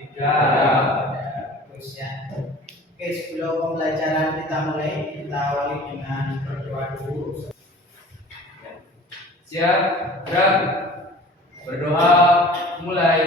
Tidak. Bagus ya. Oke, sebelum pembelajaran kita mulai, kita awali dengan berdoa dulu. Siap, gerak. Berdoa, mulai.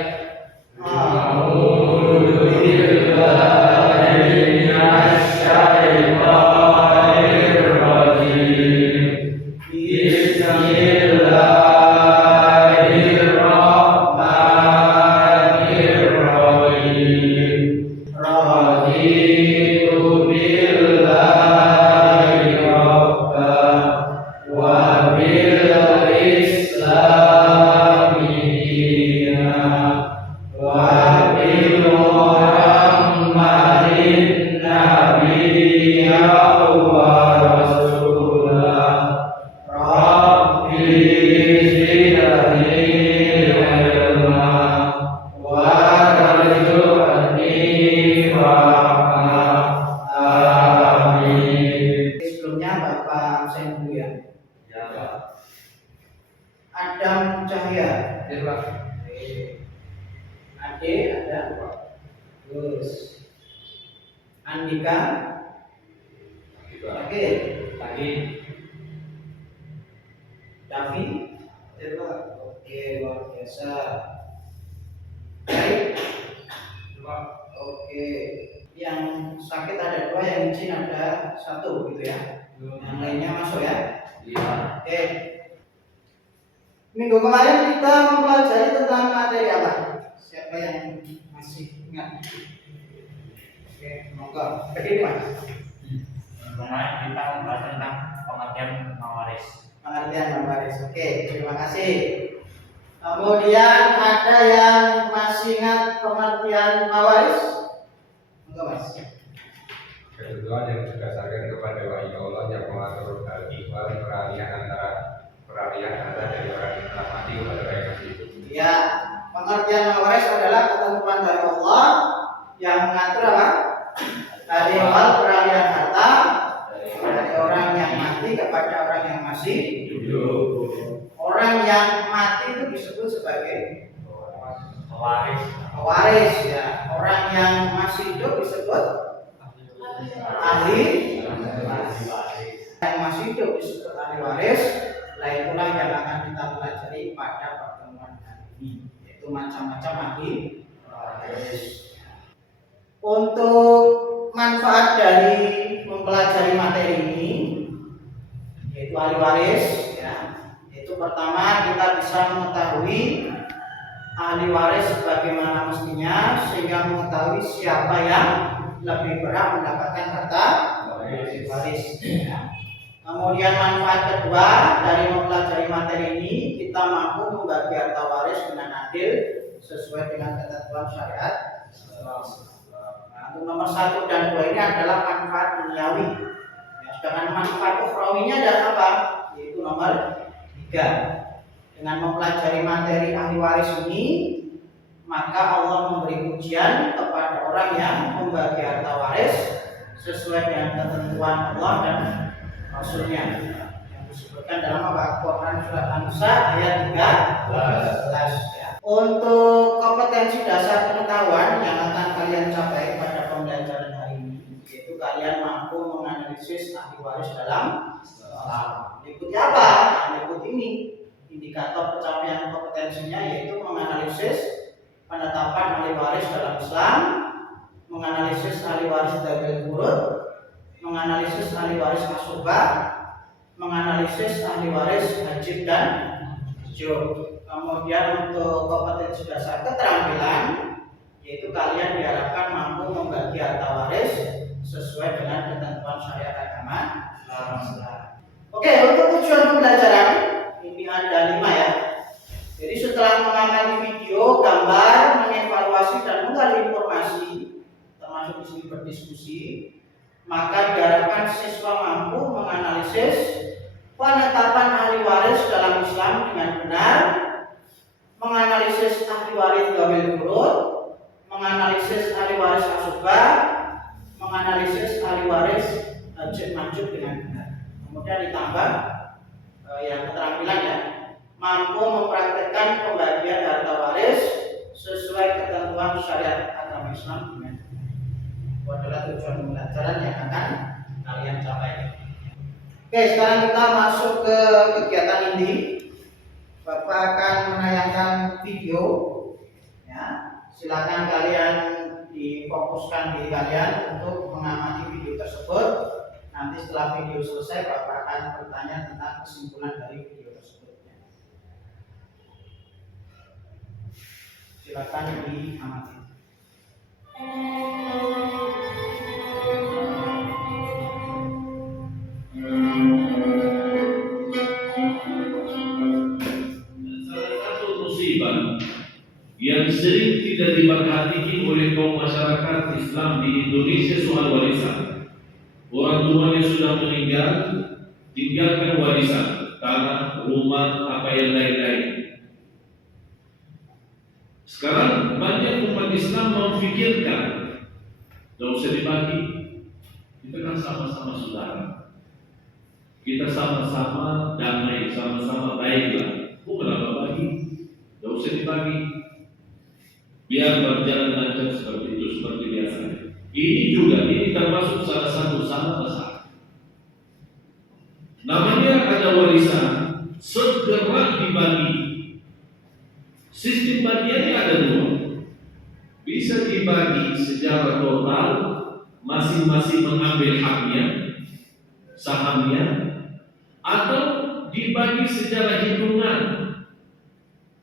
Sebelumnya Bapak absen dulu ya. Adam Cahya. Ade ada. Terus Andika. Oke. Davi. Oke, luar biasa. Baik. Oke. Yang sakit ada 2, yang izin ada 1 gitu ya. Yang lainnya masuk ya. Oke. Minggu kemarin kita mempelajari tentang materi apa? Siapa yang masih ingat? Oke, monggo. Berdiri Mas. Kemarin kita membahas tentang pengertian mawaris. Pengertian mawaris. Oke, terima kasih. Kemudian ada yang masih ingat pengertian mawaris? Monggo Mas. Ketentuan yang berdasarkan kepada wahyu Allah yang mengatur hal ihwal peralihan harta dari orang yang telah mati kepada orang yang masih hidup. Ya, pengertian mawaris adalah ketentuan dari Allah yang mengatur apa? Dari awal peralihan harta dari orang yang mati kepada orang yang masih hidup. Orang yang mati itu disebut sebagai pewaris ya. Orang yang masih hidup disebut ahli waris. Yang masih hidup disebut ahli waris. Nah, itulah yang akan kita pelajari pada pertemuan kali ini, yaitu macam-macam ahli waris. Untuk manfaat dari mempelajari materi ini, yaitu ahli waris ya. Itu pertama, kita bisa mengetahui ahli waris sebagaimana mestinya, sehingga mengetahui siapa yang lebih berhak mendapatkan harta waris ya. Kemudian manfaat kedua dari mempelajari materi ini, kita mampu membagi harta waris dengan adil sesuai dengan ketentuan syariat. Nah, untuk nomor 1 dan 2 ini adalah manfaat duniawi ya, sedangkan manfaat ukhrawinya adalah apa? Yaitu nomor 3. Dengan mempelajari materi ahli waris ini, maka Allah memberi pujian kepada orang yang membagi harta waris sesuai dengan ketentuan Allah dan Rasulnya yang disebutkan dalam Al-Quran surat An-Nisa ayat 13 ya. Untuk kompetensi dasar pengetahuan yang akan kalian capai pada pembelajaran hari ini, yaitu kalian mampu menganalisis ahli waris dalam berikutnya apa? Nah, berikut ini indikator pencapaian kompetensinya, yaitu menganalisis penetapan ahli waris dalam Islam, menganalisis ahli waris dhabil furud, menganalisis ahli waris asubah, menganalisis ahli waris hajib dan hujub. Kemudian untuk kompetensi dasar keterampilan, yaitu kalian diharapkan mampu membagi harta waris sesuai dengan ketentuan syariat agama Islam. Oke, untuk tujuan pembelajaran ini ada 5 ya. Jadi setelah mengamati video, gambar, mengevaluasi dan menggali informasi, termasuk di sini berdiskusi, maka diharapkan siswa mampu menganalisis penetapan ahli waris dalam Islam dengan benar, menganalisis ahli waris dhabil furud, menganalisis ahli waris asubah, menganalisis ahli waris hajib majub dengan benar. Kemudian ditambah yang keterampilan ya, mampu mempraktekkan pembagian harta waris sesuai ketentuan syariat Islam dengan itu adalah tujuan pembelajaran yang akan kalian capai. Oke, sekarang kita masuk ke kegiatan inti. Bapak akan menayangkan video, ya. Silakan kalian difokuskan diri kalian untuk mengamati video tersebut. Nanti setelah video selesai, Bapak akan bertanya tentang kesimpulan dari video tersebut. Silakan diamati. Salah satu musibah yang sering tidak diperhatikan oleh kaum masyarakat Islam di Indonesia soal warisan. Orang tuanya sudah meninggal, tinggalkan warisan, tanah, rumah, apa yang lain-lain. Sekarang banyak umat Islam memfikirkan, tidak usah dibagi, kita kan sama-sama saudara. Kita sama-sama damai, sama-sama baiklah. Bukan apa bagi, tidak usah dibagi. Biar berjalan lancar seperti itu, seperti biasanya. Ini termasuk salah satu salah besar. Namanya ada warisan, segera dibagi. Sistem bagiannya ada dua. Bisa dibagi secara total, masing-masing mengambil haknya, sahamnya, atau dibagi secara hitungan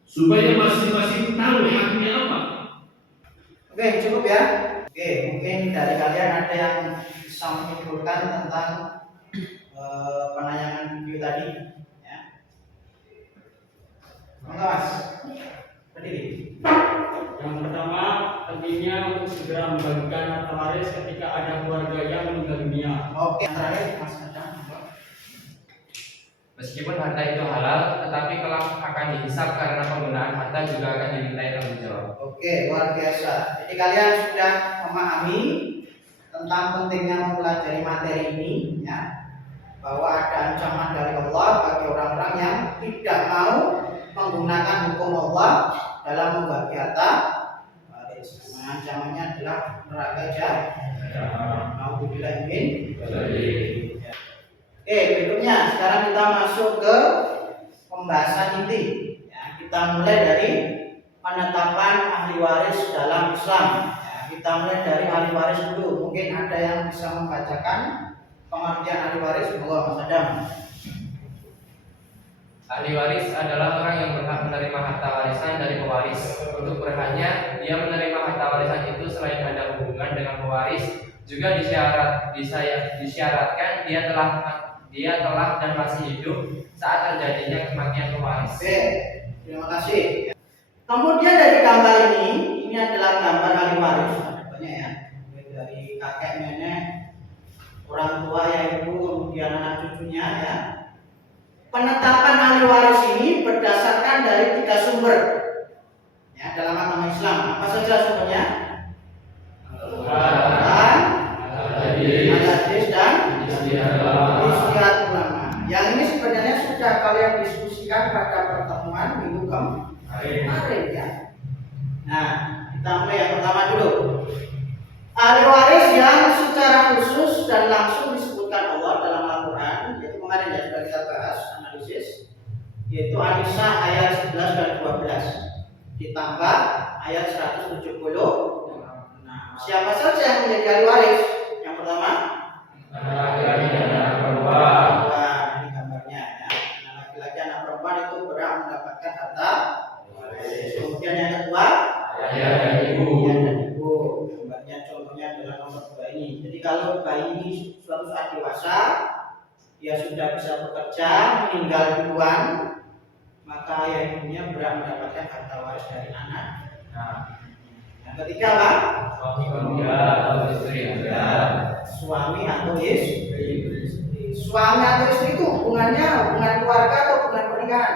supaya masing-masing tahu haknya apa. Oke, cukup ya. Oke, mungkin dari kalian ada yang bisa menyimpulkan tentang penayangan video tadi, ya. Mas, berdiri. Yang pertama, pentingnya untuk segera membagikan harta waris ketika ada keluarga yang meninggal dunia. Oke, yang terakhir Mas Adam. Meskipun harta itu halal, tetapi kelak akan dihisab karena penggunaan harta juga akan dimintai tanggung jawab. Oke, luar biasa. Jadi kalian sudah memahami tentang pentingnya mempelajari materi ini, ya, bahwa ada ancaman dari Allah bagi orang-orang yang tidak mau menggunakan hukum Allah dalam membagi harta waris. Ancamannya adalah neraka jahanam. Nauzubillah min dzalik. Oke, berikutnya sekarang kita masuk ke pembahasan inti. Ya, kita mulai dari penetapan ahli waris dalam Islam. Ya, kita mulai dari ahli waris dulu. Mungkin ada yang bisa membacakan pengertian ahli waris. Monggo Mas Adam. Ahli waris adalah orang yang berhak menerima harta warisan dari pewaris. Untuk berhaknya, dia menerima harta warisan itu selain ada hubungan dengan pewaris, juga disyaratkan dia telah dan masih hidup saat terjadinya kematian pewaris. Oke, terima kasih. Kemudian dari gambar ini adalah gambar ahli waris. Ada banyak ya, dari kakek, nenek, orang tua, ya ibu, kemudian anak cucunya, ya. Penetapan ahli waris ini berdasarkan dari 3 sumber, ya, dalam agama Islam. Apa saja sumbernya? Al-Quran, hadis, dan istihad ulama. Yang ini sebenarnya sudah kalian diskusikan pada pertemuan minggu kemarin, ya. Nah, kita mulai yang pertama dulu. Ahli waris yang secara khusus dan langsung disebutkan Allah dalam Al-Quran, yaitu kemarin ya sudah kita bahas analisis, yaitu An-Nisa ayat 11 dan 12 ditambah ayat 170. Nah, siapa saja yang menjadi ahli waris? Yang pertama, perempuan. Ini gambarnya, ya. Nah, laki-laki anak perempuan itu berhak mendapatkan harta waris. Kemudian yang kedua, ayah dan ibu. Gambarnya contohnya adalah nomor 2 ini. Jadi kalau bayi ini suatu saat dewasa, dia sudah bisa bekerja, meninggal duluan, maka ayah ibunya berhak mendapatkan harta waris dari anak. Yang ketiga apa? Suami atau istri. Suami atau istri itu hubungan keluarga atau hubungan pernikahan?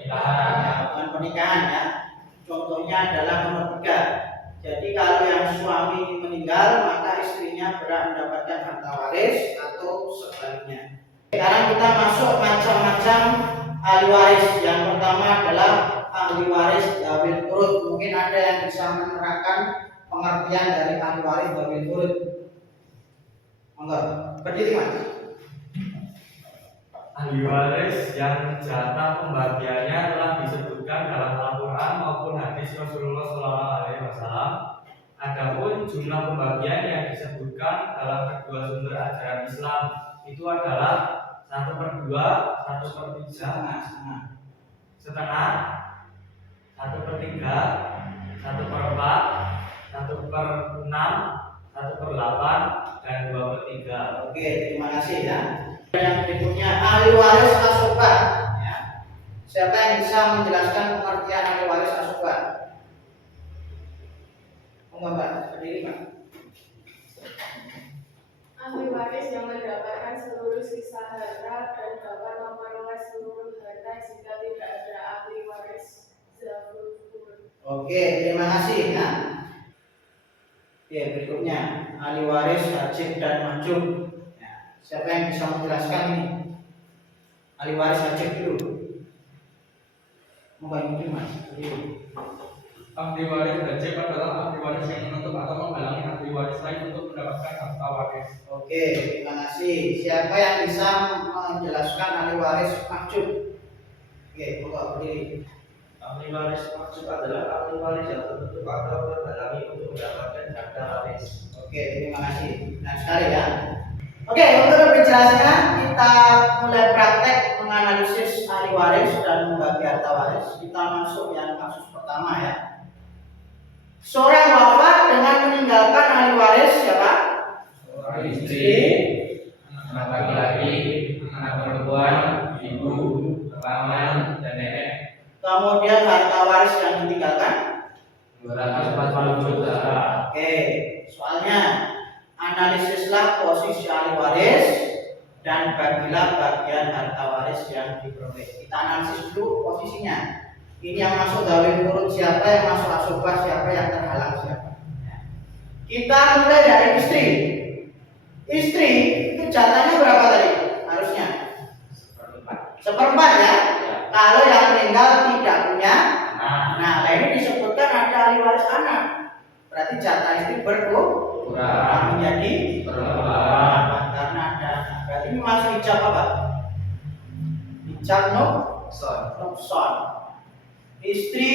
Hubungan pernikahan, ya. Contohnya adalah nomor 3. Jadi kalau yang suami ini meninggal, maka istrinya berhak mendapatkan harta waris atau sebaliknya. Sekarang kita masuk macam-macam ahli waris. Yang pertama adalah ahli waris dzawil furud. Mungkin ada yang bisa menerangkan pengertian dari ahli waris wabil furud. Enggak, berdiri Mas. Ahli waris yang jatah pembagiannya telah disebutkan dalam Al-Quran maupun hadis Rasulullah SAW. Adapun jumlah pembagian yang disebutkan dalam kedua sumber ajaran Islam itu adalah 1/2, 1/3, setengah, 1/3, 1/4, 1/6, 1/8, dan 2/3. Oke, terima kasih ya. Yang berikutnya ahli waris asobah. Ya. Siapa yang bisa menjelaskan pengertian ahli waris asobah? Mbak, berdiri Mbak. Ahli waris yang mendapatkan seluruh sisa harta dan dapat memperoleh seluruh harta jika tidak ada ahli waris zawul furud. Oke, terima kasih ya. Oke, berikutnya ahli waris hajib dan mahjub. Ya, siapa yang bisa menjelaskan ini? Ahli waris hajib dulu. Mau ini Mas. Ahli waris hajib adalah ahli waris yang menutup atau menghalangi ahli waris lain untuk mendapatkan harta waris. Oke, terima kasih. Siapa yang bisa menjelaskan ahli waris mahjub? Oke, buka berdiri. Ahli waris maksud adalah ahli waris yang tertutup atau terhalangi untuk mendapatkan harta waris. Oke, terima kasih. Nah, sekali ya. Oke, untuk lebih jelasnya kita mulai praktek menganalisis ahli waris dan membagi harta waris. Kita masuk yang kasus pertama ya. Seorang wafat dengan meninggalkan ahli waris siapa? Seorang istri, anak laki-laki, anak perempuan, ibu, paman, dan nenek. Kemudian harta waris yang ditinggalkan 240 juta. Oke, soalnya analisislah posisi ahli waris dan bagilah bagian harta waris yang diperoleh. Kita analisis dulu posisinya. Ini yang masuk zawil furud siapa, yang masuk asobah siapa, yang terhalang siapa. Kita mulai dari istri. Istri itu jatahnya berapa tadi? Harusnya 1/4 ya. Kalau yang meninggal tidak punya, nah ini disebutkan ada ahli waris anak. Berarti jatah istri berkurang menjadi berapa? Karena ada anak. Berarti ini masuk ijab apa? Ijab nukson. Istri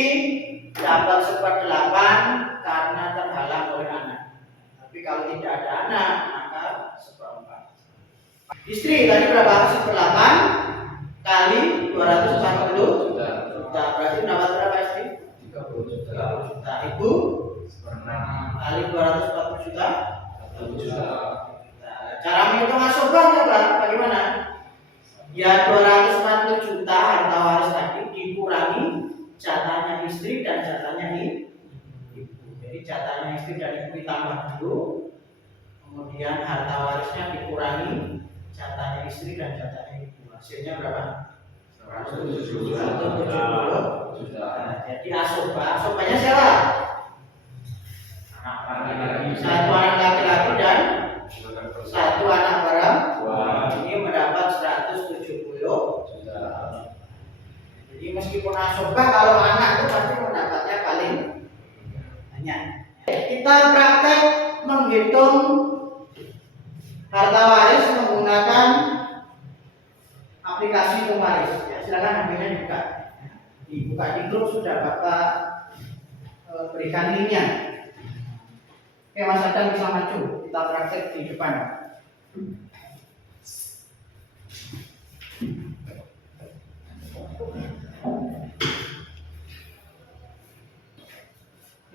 dapat 1/8 karena terhalang oleh anak. Tapi kalau tidak ada anak maka 1/4. Istri tadi berapa? 1/8 kali 240 juta. Berarti dapat berapa istri? 30 juta. 30 juta. Ibu 1/6 kali 240 juta. 1 juta. Cara menghitung asobah coba bagaimana? Ya 240 juta harta waris tadi dikurangi jatahnya istri dan jatahnya ibu. Jadi jatahnya istri dan ibu ditambah dulu, kemudian harta warisnya dikurangi jatahnya istri dan jatahnya ibu. Hasilnya berapa? 170 170 juta. Nah, jadi asobahnya siapa? Anak laki-laki, Satu anak laki-laki dan satu anak perempuan. Ini mendapat 170 juta. Jadi meskipun asobah kalau anak itu pasti mendapatnya paling banyak. Kita praktek menghitung harta waris menggunakan aplikasi Pemaris. Ya, silakan HP-nya dibuka. Dibuka di grup sudah Bapak berikan linknya. Oke, Mas Adam bisa maju. Kita praktek di depan.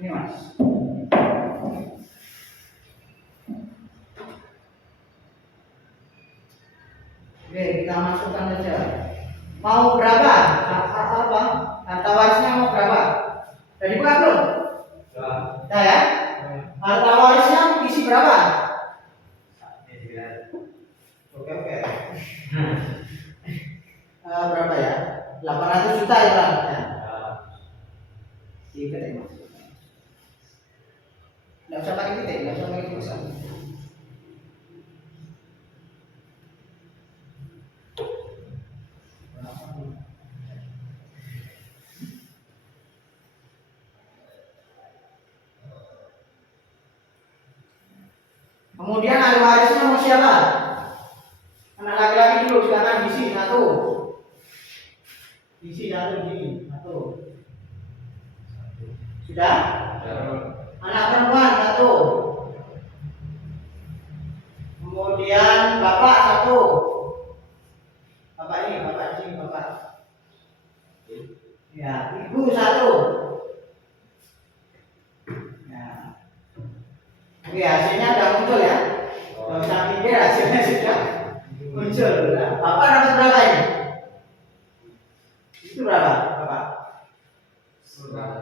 Ini Mas. Oke, kita masukkan saja. Mau berapa? Apa? Harta warisnya mau berapa? Dari buka belum? Sudah ya? Harta warisnya isi berapa? Oke. Berapa ya? 800 juta ya Bang? Ya. Tiket ya Mas. Nggak usah pakai titik, nggak usah pakai tulisan. Kemudian ahli warisnya mau siapa? Anak laki-laki dulu, silakan isi satu. Isi satu gini, satu. Sudah? Anak perempuan satu. Kemudian bapak satu. Bapak ini, bapak. Ya, ibu satu. Ya. Oke, hasilnya sudah muncul ya. Kalau usah pikir hasilnya sudah muncul. Nah, bapak dapat berapa ini? Itu berapa, bapak? 13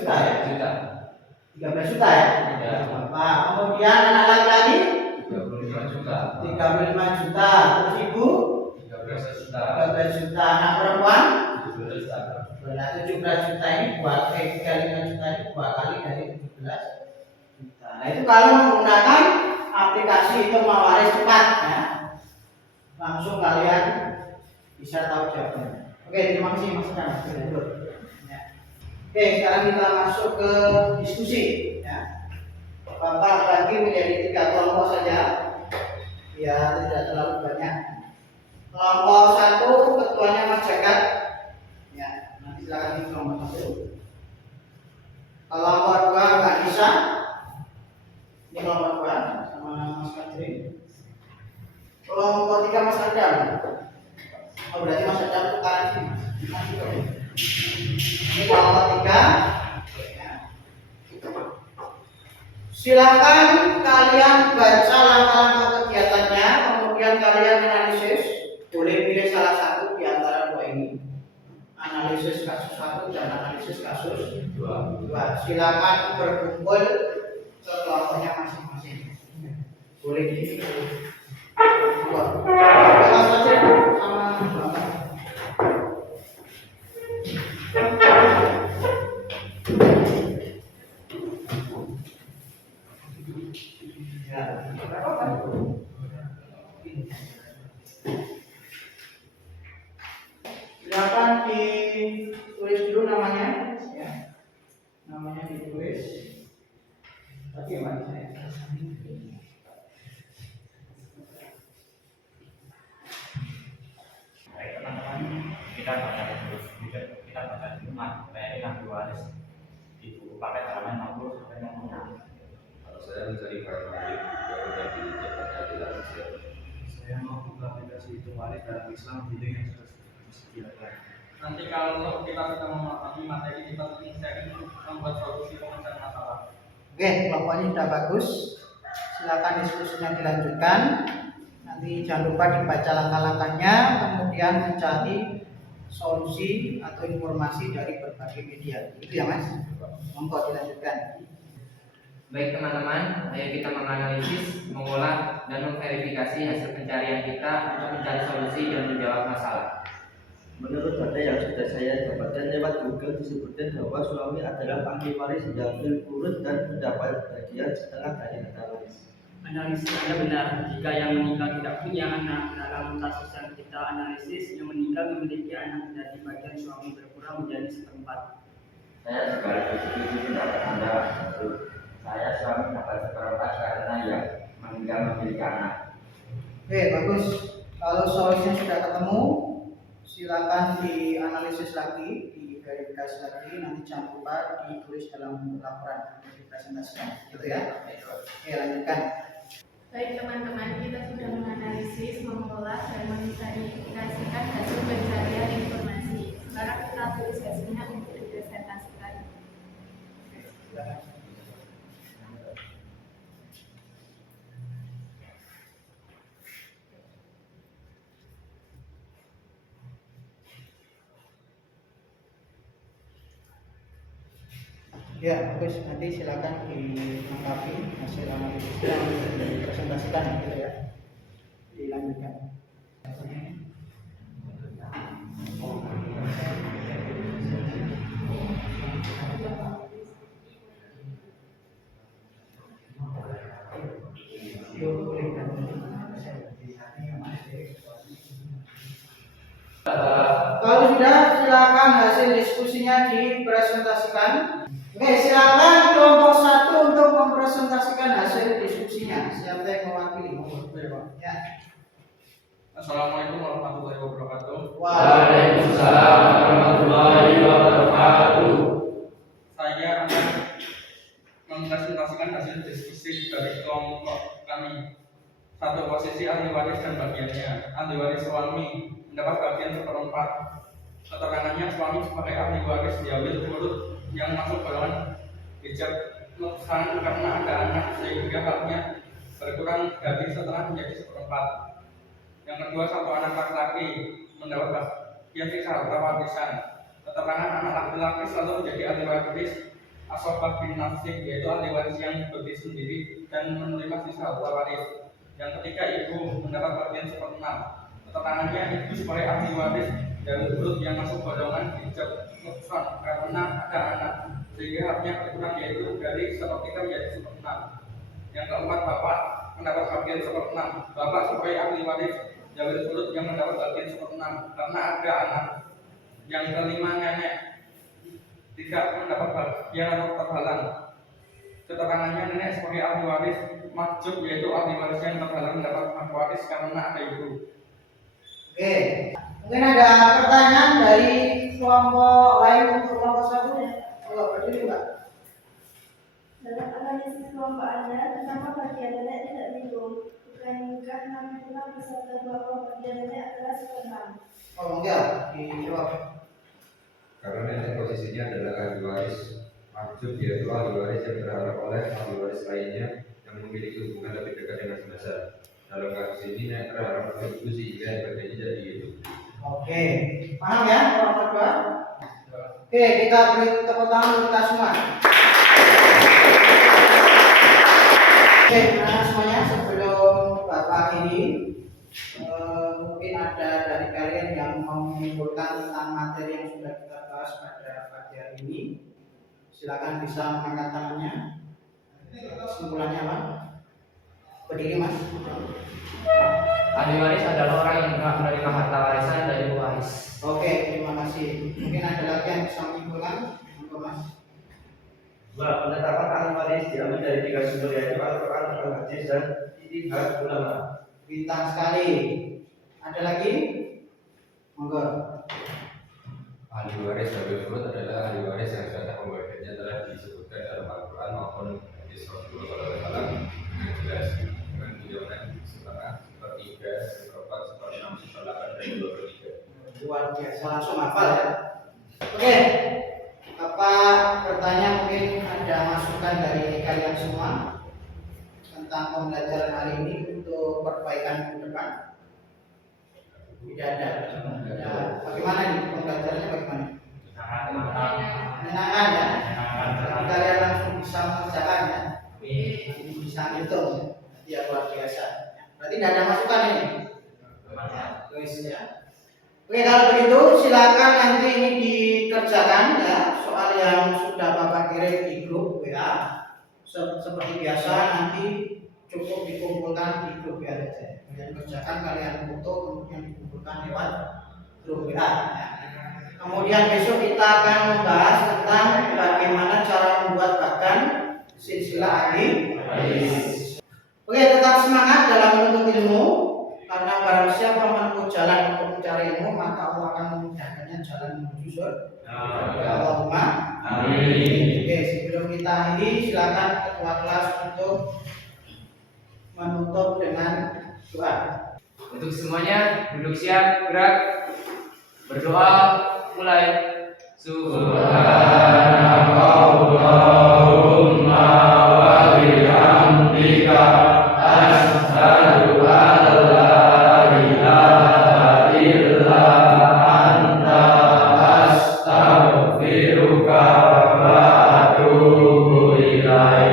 juta ya? 13 juta ya? Ya. Bapak. Kemudian anak laki-laki 35 juta. 35 juta. Terus ibu 13 juta. 13 juta. Anak perempuan 17 juta. 17 juta ini buat 35 juta ini 2 kali dari 17 juta. Nah itu kalau menggunakan aplikasi hitung mawaris cepat ya, langsung kalian bisa tahu jawabannya. Oke, terima kasih Mas Chan. Ya. Oke, sekarang kita masuk ke diskusi ya. Bapak bagi menjadi 3 kelompok saja, ya tidak terlalu banyak. Kelompok 1 ketuanya Mas Jagat, ya nanti silakan di kelompok 1. Kelompok 2 Mbak Nisa, ini kelompok 2 sama Mas Kadri. Kelompok 3 Mas Adam. Oh berarti Mas Adam tukaran sini. Ini kelompok 3. Silakan kalian baca langkah-langkah kegiatannya, kemudian kalian analisis. Boleh pilih salah satu di antara dua ini. Analisis kasus 1 dan analisis kasus 2. Silakan berkumpul ke kelompoknya masing-masing. Boleh di sini. Mas Fajar sama Bapak. Silakan ditulis dulu namanya, ya. Namanya ditulis. Tapi mana saya? Baik teman-teman, kita baca di rumah PRI ahli waris itu pakai halaman 60 sampai 66. Kalau saya mencari barang lain baru dari jawabannya dilansir. Saya mau buka aplikasi hitung waris dalam Islam bilik yang sudah disediakan. Nanti kalau kita sudah memahami materi kita sering membuat solusi pemecahan masalah. Oke, kelompoknya sudah bagus. Silakan diskusinya dilanjutkan. Nanti jangan lupa dibaca langkah-langkahnya, kemudian mencari solusi atau informasi dari berbagai media. Itu ya Mas. Monggo dilanjutkan. Baik teman-teman, ayo kita menganalisis, mengolah, dan memverifikasi hasil pencarian kita untuk mencari solusi dan menjawab masalah. Menurut data yang sudah saya dapatkan lewat Google disebutkan bahwa suami adalah ahli waris yang urut dan mendapat bagian setengah dari harta waris. Analisis Anda benar. Jika yang meninggal tidak punya anak, dalam kasus yang kita analisis, yang meninggal memiliki anak dari bagian suami berkurang menjadi seperempat. Saya juga lebih setuju pendapat Anda. Saya suami dapat seperempat karena yang meninggal memiliki anak. Oke, bagus. Kalau solusinya sudah ketemu, silakan dianalisis lagi, diverifikasi lagi. Nanti jangan lupa ditulis dalam laporan yang dipresentasikan, gitu ya. Oke, lanjutkan. Baik teman-teman, kita sudah menganalisis, mengolah, dan memverifikasikan hasil pencarian informasi. Sekarang kita tulis hasilnya untuk dipresentasikan. Ya, bagus. Nanti silakan dilengkapi hasil analisisnya yang dipresentasikan, gitu ya. Dilanjutkan. Kalau sudah, silakan hasil diskusinya dipresentasikan. Oke, silakan kelompok 1 untuk mempresentasikan Assalamualaikum warahmatullahi wabarakatuh. Waalaikumsalam warahmatullahi wabarakatuh. Saya akan mempresentasikan hasil diskusi dari kelompok kami. Satu, posisi ahli waris dan bagiannya. Ahli waris suami mendapat bagian 1/4. Keterangannya, suami sebagai ahli waris diambil turut yang masuk golongan hijab nuksan karena ada anak sehingga haknya berkurang dari setengah menjadi 1/4. Yang kedua, satu anak laki-laki mendapat bagian sisa harta warisan. Keterangan anak laki-laki selalu menjadi ahli waris asobah bin nasib, yaitu ahli waris yang berdiri sendiri dan menerima sisa harta waris. Yang ketiga, ibu mendapat bagian 1/6. Keterangannya, ibu sebagai ahli waris dari urut yang masuk golongan hijab nuksan karena ada anak sehingga haknya berkurang, yaitu dari 1/3 menjadi 1/6. Yang keempat, bapak mendapat bagian 1/6. Bapak sebagai ahli waris dari urut yang mendapat bagian 1/6 karena ada anak. Yang kelima, nenek tidak mendapat bagian atau terhalang. Keterangannya, nenek sebagai ahli waris mahjub, yaitu ahli waris yang terhalang mendapat hak waris karena ada ibu. Oke, mungkin ada pertanyaan dari kelompok lain untuk kelompok satunya. Kalau berdiri Mbak. Dalam analisis kelompok Anda, kenapa bagian nenek tidak bingung? Bukankah nama beserta bahwa bagian nenek adalah 1/6? Oh enggak, dijawab. Karena nenek posisinya adalah ahli waris mahjub, yaitu ahli waris yang berharap oleh ahli waris lainnya yang memiliki hubungan lebih dekat dengan jenazah. Dalam kasus ini nenek terharap oleh ibu sehingga yang bagiannya jadi itu. Oke, paham ya kelompok dua? Oke, kita beri tepuk tangan untuk kita semua. Oke, anak semuanya, sebelum Bapak ini mungkin ada dari kalian yang mau menyimpulkan tentang materi yang sudah kita bahas pada pagi hari ini. Silakan bisa mengangkat tangannya. Kesimpulannya apa? Berdiri Mas. Ahli waris adalah orang yang berhak menerima harta warisan dari pewaris. Oke, terima kasih. Mungkin ada lagi yang bisa menyimpulkan, untuk Mas. Penetapan ahli waris diambil dari 3 sumber, yaitu Al-Quran, Al-Hadis, dan ijtihad ulama. Bintang sekali. Ada lagi? Monggo. Ahli waris dari urut adalah ahli waris yang jatah pembagiannya telah disebutkan dalam Al-Quran maupun hadis Rasulullah SAW dengan jelas, dengan tunjangan 1/2, 1/3, 1/4, 1/6, 1/8, dan 2/3. Luar biasa, langsung hafal ya. Oke, apa bertanya, mungkin ada masukan dari kalian semua tentang pembelajaran hari ini untuk perbaikan ke depan? Tidak ada. Ya, bagaimana nih pembelajarannya, bagaimana? Menyenangkan ya. Jadi kalian langsung bisa mengerjakan ya. Bisa ngitung. Ya luar biasa. Berarti tidak ada masukan ini. Tulis ya. Oke, kalau begitu silakan nanti ini dikerjakan ya, soal yang sudah Bapak kirim di grup WA. Seperti biasa nanti cukup dikumpulkan di grup WA saja. Kalian kerjakan, kalian foto, kemudian dikumpulkan lewat grup WA ya. Kemudian besok kita akan membahas tentang bagaimana cara membuat bahkan silsilah ahli waris. Oke, tetap semangat dalam menuntut ilmu. Karena barang siapa menempuh jalan untuk mencari ilmu, maka Allah akan memudahkannya jalan menuju surga. Allahumma amin. Oke, sebelum kita akhiri, silakan ketua kelas untuk menutup dengan doa. Untuk semuanya duduk siap, gerak, berdoa, mulai. Subhanallahumma wa bihamdika asyhadu an la ilaha illa anta astaghfiruka wa atubu ilaik.